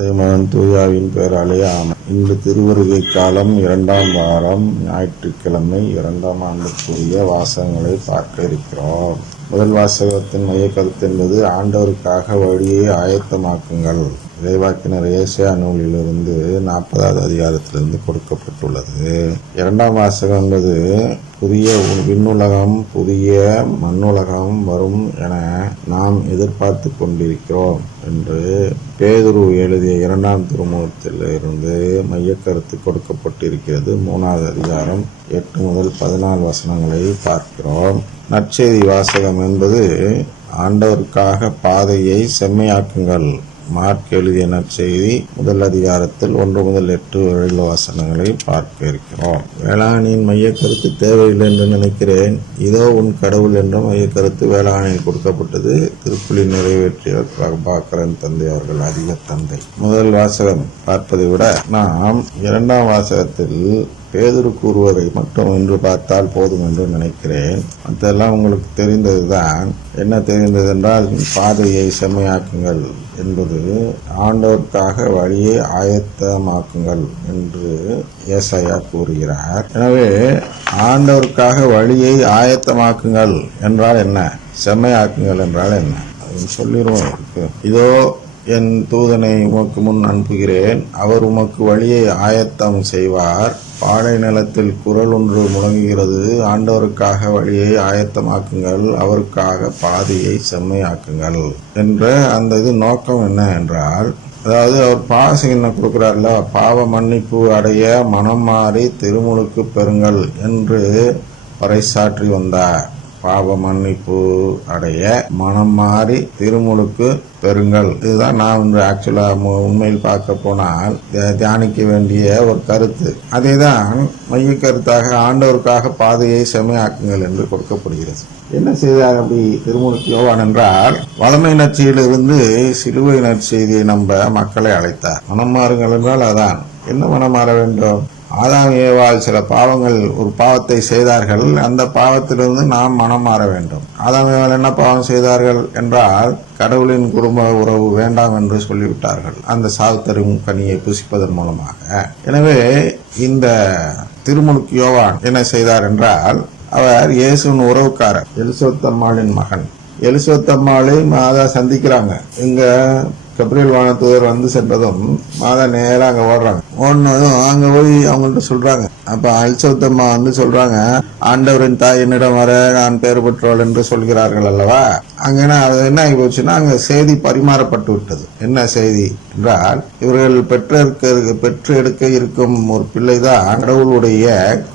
மகன் தூயாவின் பெயராலே ஆமென் இன்று திருவருகை காலம் இரண்டாம் வாரம் ஞாயிற்றுக்கிழமை இரண்டாம் ஆண்டுக்குரிய வாசகங்களை பார்க்க இருக்கிறோம். முதல் வாசகத்தின் மைய கருத்து என்பது ஆண்டவருக்காக வழியை ஆயத்தமாக்குங்கள். இறைவாக்கினர் ஏசியா நூலிலிருந்து நாற்பதாவது அதிகாரத்திலிருந்து கொடுக்கப்பட்டுள்ளது. இரண்டாம் வாசகம் என்பது புதிய விண்ணுலகம் புதிய மண்ணுலகம் வரும் என நாம் எதிர்பார்த்து கொண்டிருக்கிறோம் என்று பேதுரு எழுதிய இரண்டாம் திருமுகத்திலிருந்து மையக்கருத்து கொடுக்கப்பட்டிருக்கிறது. மூணாவது அதிகாரம் எட்டு முதல் பதினாலு வசனங்களை பார்க்கிறோம். நற்செய்தி வாசகம் என்பது ஆண்டவருக்காக பாதையை செம்மையாக்குங்கள். மார்க் எழுதிய நற்செய்தி முதல் அதிகாரத்தில் ஒன்று முதல் எட்டு வரையுள்ள வாசனங்களை பார்க்க இருக்கிறோம் வேளாணியின் மைய கருத்து தேவையில்லை என்று நினைக்கிறேன். இதோ உன் கடவுள் என்ற மைய கருத்து வேளாணியில் கொடுக்கப்பட்டது. திருப்புலி நிறைவேற்றிய பாக்கரன் தந்தை அவர்கள் அதிக தந்தை. முதல் வாசகம் பார்ப்பதை விட நாம் இரண்டாம் வாசகத்தில் பேதுரு கூறுவதை மட்டும் என்று பார்த்தால் போதும் என்று நினைக்கிறேன். அதெல்லாம் உங்களுக்கு தெரிந்ததுதான். என்ன தெரிந்தது என்றால் பாதையை செம்மையாக்குங்கள் என்பது ஆண்டவருக்காக வழியை ஆயத்தமாக்குங்கள் என்று ஏசையா கூறுகிறார். எனவே ஆண்டவருக்காக வழியை ஆயத்தமாக்குங்கள் என்றால் என்ன? செம்மையாக்குங்கள் என்றால் என்ன? சொல்லிடுவோம் இதோ என் தூதனை உமக்கு முன் அனுப்புகிறேன். அவர் உமக்கு வழியை ஆயத்தம் செய்வார். பாலை நிலத்தில் குரல் ஒன்று முழங்குகிறது. ஆண்டவருக்காக வழியை ஆயத்தமாக்குங்கள். அவருக்காக பாதையை செம்மையாக்குங்கள் என்ற அந்த இது நோக்கம் என்ன என்றால் அதாவது அவர் பாசம் கொடுக்குறாருல? பாவ மன்னிப்பு அடைய மனம் மாறி திருமுழுக்கு பெறுங்கள் என்று பறைசாற்றி வந்தார். பாவ மன்னிப்பு அடைய மனம் மாறி திருமுழுக்கு பெறுங்கள். இதுதான் நான் இன்று ஆக்சுவலா உண்மையில் பார்க்க போனால் தியானிக்க வேண்டிய ஒரு கருத்து. அதேதான் மைய கருத்தாக ஆண்டவருக்காக பாதையை செமையாக்குங்கள் என்று கொடுக்கப்படுகிறது. என்ன செய்தார் அப்படி திருமுழுக்கு? யோவான் என்றால் வளமை நற்செய்தியிலிருந்து சிலுவை நற்செய்தியை நம்ப மக்களை அழைத்தார். மனம் மாறுங்கள் என்றால் அதான். என்ன மனம் மாற வேண்டும்? ஆதாம் ஏவால் சில பாவங்கள் ஒரு பாவத்தை செய்தார்கள் அந்த பாவத்திலிருந்து நாம் மனம் மாற வேண்டும். ஆதாம் ஏவால் என்ன பாவம் செய்தார்கள் என்றால் கடவுளின் குடும்ப உறவு வேண்டாம் என்று சொல்லிவிட்டார்கள். அந்த சாவுத்தரும் கனியை புசிப்பதன் மூலமாக. எனவே இந்த திருமுழுக்கு யோவான் என்ன செய்தார் என்றால் அவர் இயேசுவின் உறவுக்காரர் எலிசோத்தம்மாளின் மகன். எலிசோத்தம்மாளை மாதா சந்திக்கிறாங்க. இங்க கப்ரியல் வானத்தூதர் வந்து சென்றதும் மாதா நேரம் அங்க ஓடுறாங்க. ஓடினதும் அங்க போய் அவங்கள்ட்ட சொல்றாங்க. அப்ப அல்சௌத்தம்மா வந்து சொல்றாங்க ஆண்டவரின் தாய் என்னிடம் வர நான் பேர் பெற்றோள் என்று சொல்கிறார்கள் அல்லவா? அங்க என்ன அது என்ன ஆகி போச்சுன்னா அங்க செய்தி பரிமாறப்பட்டு விட்டது. என்ன செய்தி என்றால் இவர்கள் பெற்றெடுக்க பெற்று எடுக்க இருக்கும் ஒரு பிள்ளைதான் கடவுளுடைய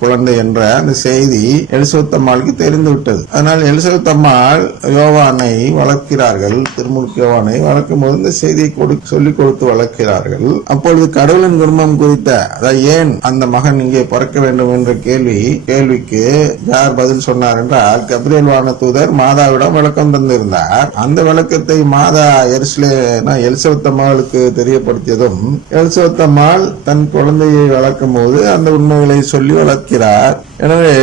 குழந்தை என்ற அந்த செய்தி எலிசபெத்தம்மாளுக்கு தெரிந்து விட்டது. அதனால் எலிசபெத்தம்மாள் யோவானை வளர்க்கிறார்கள். திருமுழுக்கு யோவானை வளர்க்கும் போது இந்த செய்தியை கொடு சொல்லிக் கொடுத்து வளர்க்கிறார்கள். அப்பொழுது கடவுளின் குடும்பம் குறித்த அதாவது ஏன் அந்த மகன் இங்கே பிறக்க வேண்டும் என்ற கேள்வி கேள்விக்கு யார் பதில் சொன்னார் என்றால் கபிரியல் வானதூதர் மாதாவிடம் விளக்கம் தந்திருந்தார். அந்த விளக்கத்தை மாதா எரிசிலே எலிசபெத் அம்மாளுக்கு தெரியப்படுத்தியதும் எலிசபெத் அம்மாள் தன் குழந்தையை வளர்க்கும் போது அந்த உண்மைகளை சொல்லி வளர்க்கிறார். எனவே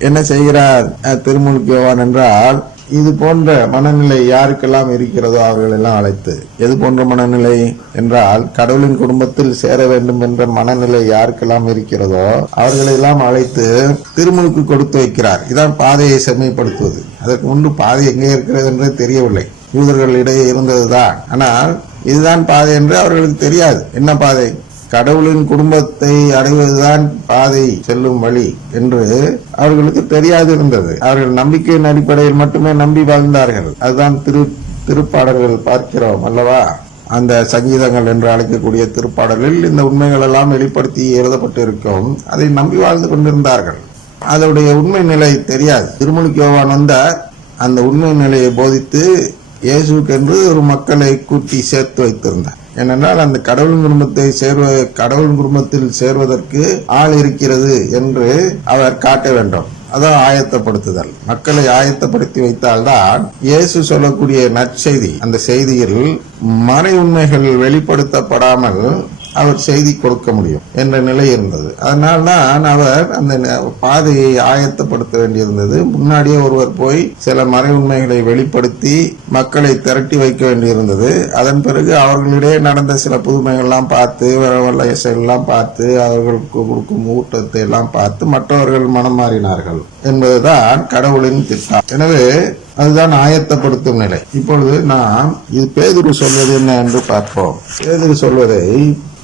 என்ன செய்கிறார் அஹ், திருமுழுக்கு என்றால் இது போன்ற மனநிலை யாருக்கெல்லாம் இருக்கிறதோ அவர்கள் எல்லாம் அழைத்து எது போன்ற மனநிலை என்றால் கடவுளின் குடும்பத்தில் சேர வேண்டும் என்ற மனநிலை யாருக்கெல்லாம் இருக்கிறதோ அவர்களை எல்லாம் அழைத்து திருமுழுக்கு கொடுத்து வைக்கிறார். இதான் பாதையை செம்மைப்படுத்துவது. அதற்கு முன்பு பாதை எங்கே இருக்கிறது என்றே தெரியவில்லை. யூதர்களிடையே இருந்ததுதான். ஆனால் இதுதான் பாதை என்று அவர்களுக்கு தெரியாது. என்ன பாதை? கடவுளின் குடும்பத்தை அடைவதுதான் பாதை செல்லும் வழி என்று அவர்களுக்கு தெரியாது இருந்தது அவர்கள் நம்பிக்கையின் அடிப்படையில் மட்டுமே நம்பி வாழ்ந்தார்கள். அதுதான் திரு திருப்பாடல்கள் பார்க்கிறோம் அல்லவா? அந்த சங்கீதங்கள் என்று அழைக்கக்கூடிய திருப்பாடலில் இந்த உண்மைகள் எல்லாம் வெளிப்படுத்தி எழுதப்பட்டு இருக்கும் அதை நம்பி வாழ்ந்து கொண்டிருந்தார்கள். அதனுடைய உண்மை நிலை தெரியாது. திருமணிக்கோவான் வந்த வந்தார். அந்த உண்மை நிலையை போதித்து இயேசுக்கென்று ஒரு மக்களை கூட்டி சேர்த்து வைத்திருந்தார். ஏனென்றால் அந்த கடவுள் குடும்பத்தை சேர்வ கடவுள் குடும்பத்தில் சேர்வதற்கு ஆள் இருக்கிறது என்று அவர் காட்ட வேண்டும். அதான் ஆயத்தப்படுத்துதல். மக்களை ஆயத்தப்படுத்தி வைத்தால்தான் இயேசு சொல்லக்கூடிய நற்செய்தி. அந்த செய்தியில் மறை உண்மைகள் வெளிப்படுத்தப்படாமல் அவர் செய்தி கொடுக்க முடியும் என்ற நிலை இருந்தது. அதனால தான் அவர் அந்த பாதையை ஆயத்தப்படுத்த வேண்டியிருந்தது. முன்னாடியே ஒருவர் போய் சில மறை உண்மைகளை வெளிப்படுத்தி மக்களை திரட்டி வைக்க வேண்டியிருந்தது. அதன் பிறகு அவர்களிடையே நடந்த சில புதுமைகள்லாம் பார்த்து வரவல்ல பார்த்து அவர்களுக்கு கொடுக்கும் ஊட்டத்தை எல்லாம் பார்த்து மற்றவர்கள் மனம் மாறினார்கள் என்பதுதான் கடவுளின் திட்டம். எனவே அதுதான் ஆயத்தப்படுத்தும் நிலை. இப்பொழுது நாம் இது பேதுரு சொல்வது என்ன என்று பார்ப்போம். பேதுரு சொல்வதை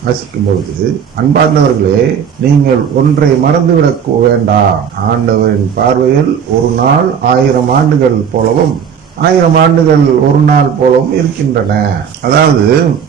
வாசிக்கும் பொழுது அன்பார்ந்தவர்களே நீங்கள் ஒன்றை மறந்துவிடக் வேண்டாம். ஆண்டவரின் பார்வையில் ஒரு நாள் ஆயிரம் ஆண்டுகள் போலவும் ஆயிரம் ஆண்டுகள் ஒரு நாள் போலவும் இருக்கின்றன. அதாவது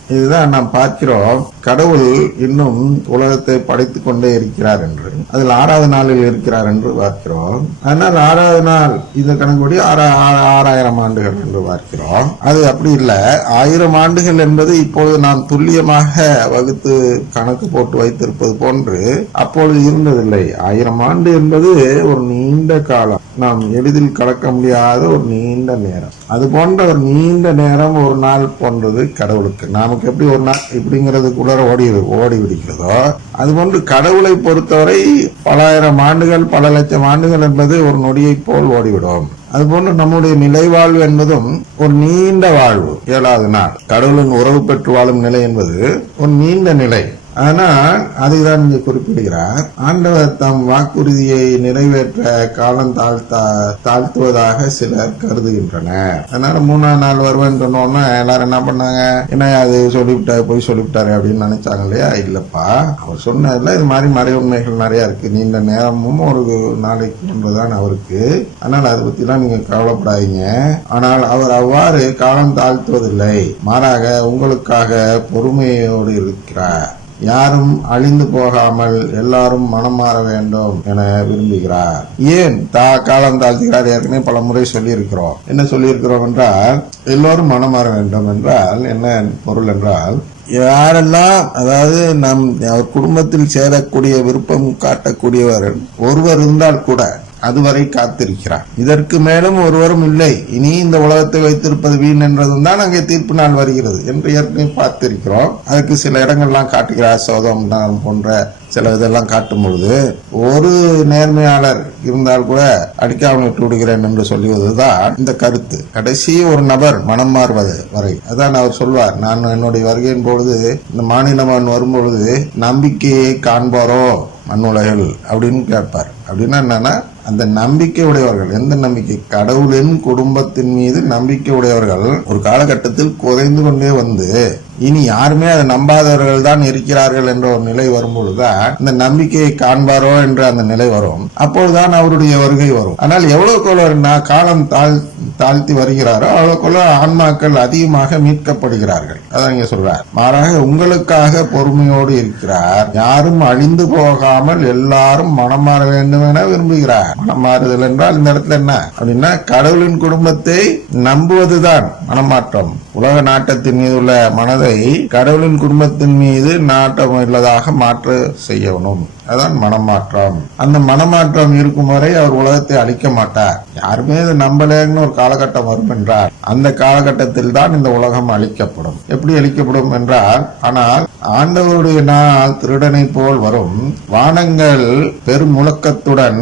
இதுதான் நாம் பார்க்கிறோம். கடவுள் இன்னும் உலகத்தை படைத்துக் கொண்டே இருக்கிறார் என்று. அதில் ஆறாவது நாளில் இருக்கிறார் என்று பார்க்கிறோம். அதனால் ஆறாவது நாள் இந்த கணக்குப்படி ஆறா- ஆ- ஆறாயிரம் ஆண்டுகள் என்று பார்க்கிறோம். அது அப்படி இல்லை. ஆயிரம் ஆண்டுகள் என்பது இப்பொழுது நாம் துல்லியமாக வகுத்து கணக்கு போட்டு வைத்திருப்பது போன்று அப்பொழுது இருந்ததில்லை. ஆயிரம் ஆண்டு என்பது ஒரு நீண்ட காலம். நாம் எளிதில் கடக்க முடியாத ஒரு நீண்ட நேரம். அது போன்ற ஒரு நீண்ட நேரம் ஒரு நாள் போன்றது கடவுளுக்கு. நமக்கு எப்படி ஒரு நாள் குளர ஓடி ஓடி விடுகிறதோ அது போன்று கடவுளை பொறுத்தவரை பலாயிரம் ஆண்டுகள் பல லட்சம் ஆண்டுகள் என்பது ஒரு நொடியைப் போல் ஓடிவிடும். அதுபோன்று நம்முடைய நிலைவாழ்வு என்பதும் ஒரு நீண்ட வாழ்வு ஏழாவது நாள். கடவுளின் உறவு பெற்று வாழும் நிலை என்பது ஒரு நீண்ட நிலை. ஆனால் அதைதான் இங்கு குறிப்பிடுகிறார் ஆண்டவர் தம் வாக்குறுதியை நிறைவேற்ற காலம் தாழ்த்தா தாழ்த்துவதாக சிலர் கருதுகின்றனர். அதனால மூணாம் நாள் வருவேன் சொன்னோன்னா எல்லாரும் என்ன பண்ணாங்க? என்ன அது சொல்லிவிட்டாரு போய் சொல்லிவிட்டாரு அப்படின்னு நினைச்சாங்க இல்லையா? இல்லப்பா அவர் சொன்னதுல இது மாதிரி மறை உண்மைகள் நிறைய இருக்கு. நீண்ட நேரமும் ஒரு நாளைக்கு ஒன்றுதான் அவருக்கு. அதனால அதை பத்திலாம் நீங்க கவலைப்படாதீங்க. ஆனால் அவர் அவ்வாறு காலம் தாழ்த்துவதில்லை. மாறாக உங்களுக்காக பொறுமையோடு இருக்கிறார். யாரும் அழிந்து போகாமல் எல்லாரும் மனம் மாற வேண்டும் என விரும்புகிறார். ஏன் தா காலம் தாழ்த்துகிறார் ஏற்கனவே பல முறை சொல்லியிருக்கிறோம். என்ன சொல்லியிருக்கிறோம் என்றால் எல்லோரும் மனம் மாற வேண்டும் என்றால் என்ன பொருள் என்றால் யாரெல்லாம் அதாவது நம் அவர் குடும்பத்தில் சேரக்கூடிய விருப்பம் காட்டக்கூடியவர் ஒருவர் இருந்தால் கூட அதுவரை காத்திருக்கிறார். இதற்கு மேலும் ஒருவரும் இல்லை. இனி இந்த உலகத்தை வைத்திருப்பது வீண் என்றதும் தான் அங்கே தீர்ப்பு நாள் வருகிறது என்று ஏற்கனவே பார்த்திருக்கிறோம். அதுக்கு சில இடங்கள்லாம் காட்டுகிறார். சோதம் போன்ற சில இதெல்லாம் காட்டும் பொழுது ஒரு நேர்மையாளர் இருந்தால் கூட அடிக்காமல் விட்டு விடுகிறேன் என்று சொல்லுவதுதான் இந்த கருத்து. கடைசி ஒரு நபர் மனம் மாறுவது வரை. அதான் அவர் சொல்வார். நான் என்னுடைய வருகையின் பொழுது இந்த மாநிலமன் வரும்பொழுது நம்பிக்கையை காண்பாரோ மண்ணுலகில் அப்படின்னு கேட்பார். அப்படின்னா என்னன்னா அந்த நம்பிக்கை உடையவர்கள் எந்த நம்பிக்கை? கடவுளின் குடும்பத்தின் மீது நம்பிக்கை உடையவர்கள் ஒரு காலகட்டத்தில் குறைந்து கொண்டே வந்து இனி யாருமே அதை நம்பாதவர்கள் தான் இருக்கிறார்கள் என்ற ஒரு நிலை வரும்பொழுதுதான் இந்த நம்பிக்கையை காண்பாரோ என்ற அந்த நிலை வரும். அப்பொழுதுதான் அவருடைய வருகை வரும். ஆனால் எவ்வளவு காலம் தாழ் தாழ்த்தி வருகிறாரோ அவ்வளவுக்குள்ள ஆன்மாக்கள் அதிகமாக மீட்கப்படுகிறார்கள். அதான் நீங்க சொல்றார். மாறாக உங்களுக்காக பொறுமையோடு இருக்கிறார். யாரும் அழிந்து போகாமல் எல்லாரும் மனம் மாற வேண்டும் என விரும்புகிறார். மனம் மாறுதல் என்றால் இந்த இடத்துல என்ன? அப்படின்னா கடவுளின் குடும்பத்தை நம்புவதுதான் மனமாற்றம். உலக நாட்டத்தின் மீது உள்ள மனதை கடவுளின் குடும்பத்தின் மீது நாட்டம் உள்ளதாக மாற்ற செய்யணும். அதான் மனமாற்றம். அந்த மனமாற்றம் இருக்கும் வரை அவர் உலகத்தை அழிக்க மாட்டார். யாருமே இதை நம்பலேன்னு ஒரு காலகட்டம் வரும் என்றார் அந்த காலகட்டத்தில் தான் இந்த உலகம் அழிக்கப்படும். எப்படி அழிக்கப்படும் என்றால் ஆனால் ஆண்டவருடைய நாள் திருடனை போல் வரும். வானங்கள் பெருமுழக்கத்துடன்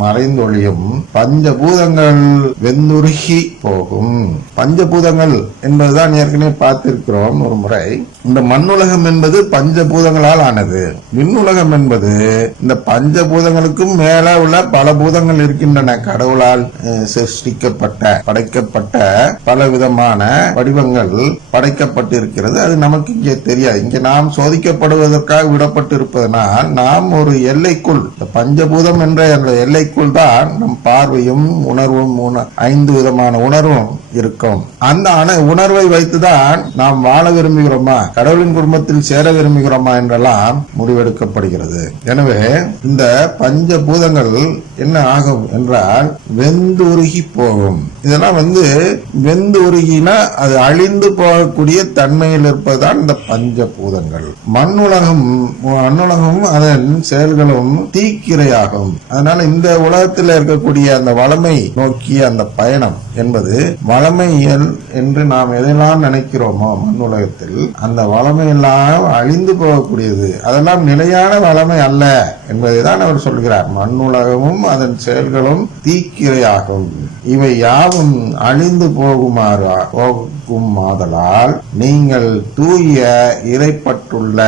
மறைந்தொழியும் பஞ்சபூதங்கள் வெந்துருகி போகும். பஞ்சபூதங்கள் என்பதுதான் ஏற்கனவே பார்த்திருக்கிறோம் ஒரு முறை. இந்த மண்ணுலகம் என்பது பஞ்சபூதங்களால் ஆனது. விண்ணுலகம் என்பது இந்த பஞ்சபூதங்களுக்கும் மேல உள்ள பல பூதங்கள் இருக்கின்றன. கடவுளால் சிருஷ்டிக்கப்பட்ட படைக்கப்பட்ட பல விதமான வடிவங்கள் படைக்கப்பட்டிருக்கிறது. அது நமக்கு இங்கே தெரியாது. இங்கே நாம் சோதிக்கப்படுவதற்காக விடப்பட்டிருப்பதனால் நாம் ஒரு எல்லைக்குள் இந்த பஞ்சபூதம் என்ற எல்லை எல்லைக்குள் தான் நம் பார்வையும் உணர்வும் ஐந்து விதமான உணர்வும் இருக்கும். அந்த அண உணர்வை வைத்துதான் நாம் வாழ விரும்புகிறோமா கடவுளின் குடும்பத்தில் சேர விரும்புகிறோமா என்றெல்லாம் முடிவெடுக்கப்படுகிறது. எனவே இந்த பஞ்ச பூதங்கள் என்ன ஆகும் என்றால் வெந்துருகி போகும். இதெல்லாம் வந்து வெந்து உருகினா அது அழிந்து போகக்கூடிய தன்மையில் இருப்பதுதான் இந்த பஞ்ச பஞ்சபூதங்கள். மண்ணுலகம் மண்ணுலகமும் அதன் செயல்களும் தீக்கிரையாகும். அதனால இந்த உலகத்தில் இருக்கக்கூடிய அந்த வளமை நோக்கிய அந்த பயணம் என்பது வளமையியல் என்று நாம் எதெல்லாம் நினைக்கிறோமோ மண் உலகத்தில் அந்த வளமை எல்லாம் அழிந்து போகக்கூடியது. அதெல்லாம் நிலையான வளமை அல்ல என்பதை தான் அவர் சொல்கிறார். மண் உலகமும் அதன் செயல்களும் தீக்கிரையாகும். இவை யாவும் அழிந்து போகுமாறு போகும் மாதலால் நீங்கள் தூய இறைப்பட்டுள்ள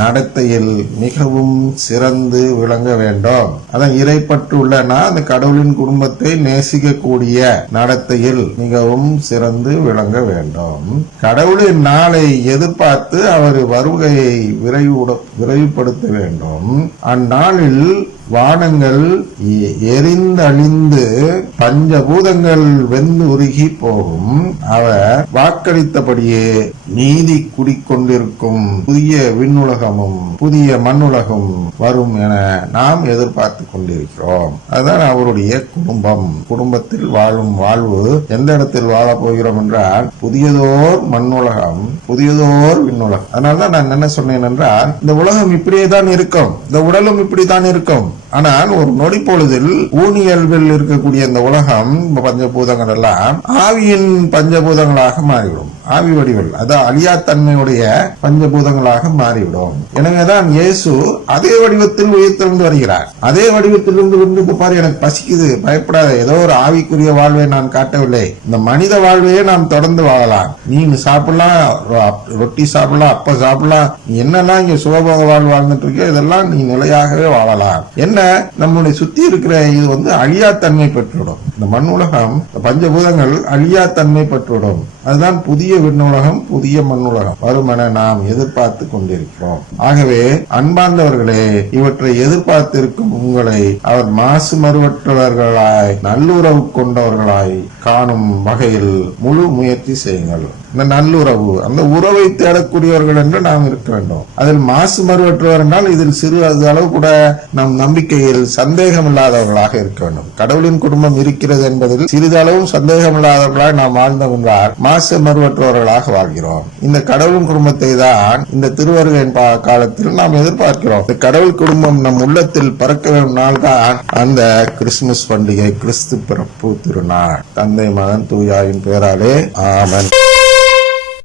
நடத்தையில் மிகவும் சிறந்து விளங்க வேண்டும். அதான் உள்ளனா அந்த கடவுளின் குடும்பத்தை நேசிக்கக்கூடிய நடத்தையில் மிகவும் சிறந்து விளங்க வேண்டும். கடவுளின் நாளை எதிர்பார்த்து அவர் வருகையை விரைவுட விரைவுபடுத்த வேண்டும். அந்நாளில் வானங்கள் எ- எரிந்தழிந்து பஞ்சபூதங்கள் வெந்து உருகி போகும். அவர் வாக்களித்தபடியே நீதி குடிக்கொண்டிருக்கும் புதிய விண்ணுலகமும் புதிய மண்ணுலகம் வரும் என நாம் எதிர்பார்த்து கொண்டிருக்கிறோம். அதுதான் அவருடைய குடும்பம். குடும்பத்தில் வாழும் வாழ்வு எந்த இடத்தில் வாழப் போகிறோம் என்றால் புதியதோர் மண்ணுலகம் புதியதோர் விண்ணுலகம். அதனாலதான் நான் என்ன சொன்னேன் என்றால் இந்த உலகம் இப்படியே தான் இருக்கும். இந்த உடலும் இப்படித்தான் இருக்கும். ஆனால் ஒரு நொடி பொழுதில் ஊனியல்பில் இருக்கக்கூடிய இந்த உலகம் பஞ்சபூதங்கள் எல்லாம் ஆவியின் பஞ்சபூதங்களாக மாறிவிடும். ஆவி வடிவில் அது அழியாத்தன்மையுடைய பஞ்சபூதங்களாக மாறிவிடும். எனவேதான் இயேசு அதே வடிவத்தில் உயிர்த்தெழுந்து வருகிறார். அதே வடிவத்திலிருந்து பாரு எனக்கு பசிக்குது பயப்படாத. ஏதோ ஒரு ஆவிக்குரிய வாழ்வை நான் காட்டவில்லை. இந்த மனித வாழ்வையே நாம் தொடர்ந்து வாழலாம். மீன் சாப்பிடலாம் ரொட்டி சாப்பிடலாம் அப்ப சாப்பிடலாம். நீ என்னெல்லாம் இங்க சுகபோக வாழ் வாழ்ந்துட்டு இருக்கோ இதெல்லாம் நீ நிலையாகவே வாழலாம். என்ன? நம்முடைய சுத்தி இருக்கிற இது வந்து அழியாத்தன்மை பெற்றுவிடும் இந்த மண் உலகம் இந்த பஞ்சபூதங்கள் அழியாத்தன்மை பெற்றுவிடும் அதுதான் புதிய விண்ணுலகம் புதிய மண்ணுலகம் வரும் என நாம் எதிர்பார்த்து கொண்டிருக்கிறோம். ஆகவே அன்பார்ந்தவர்களே இவற்றை எதிர்பார்த்திருக்கும் உங்களை அவர் மாசு மறுவற்றவர்களாய் நல்லுறவு கொண்டவர்களாய் காணும் வகையில் முழு முயற்சி செய்யுங்கள். இந்த நல்லுறவு அந்த உறவை தேடக்கூடியவர்கள் என்று நாம் இருக்க வேண்டும். அதில் மாசு மறுவற்றவர் என்றால் இதில் சிறு அது அளவு கூட நம் நம்பிக்கையில் சந்தேகம் இல்லாதவர்களாக இருக்க வேண்டும். கடவுளின் குடும்பம் இருக்கிறது என்பதில் சிறிதளவும் சந்தேகம் இல்லாதவர்களாக நாம் வாழ்ந்தோம் என்றால் மாசு மறுவற்றவர்களாக வாழ்கிறோம். இந்த கடவுளின் குடும்பத்தை தான் இந்த திருவருகையின் பா- காலத்தில் நாம் எதிர்பார்க்கிறோம். இந்த கடவுள் குடும்பம் நம் உள்ளத்தில் பறக்க வேண்டும் தான் அந்த கிறிஸ்துமஸ் பண்டிகை கிறிஸ்து பிறப்பு திருநாள். தந்தை மகன் தூயாவின் பெயராலே ஆமன்.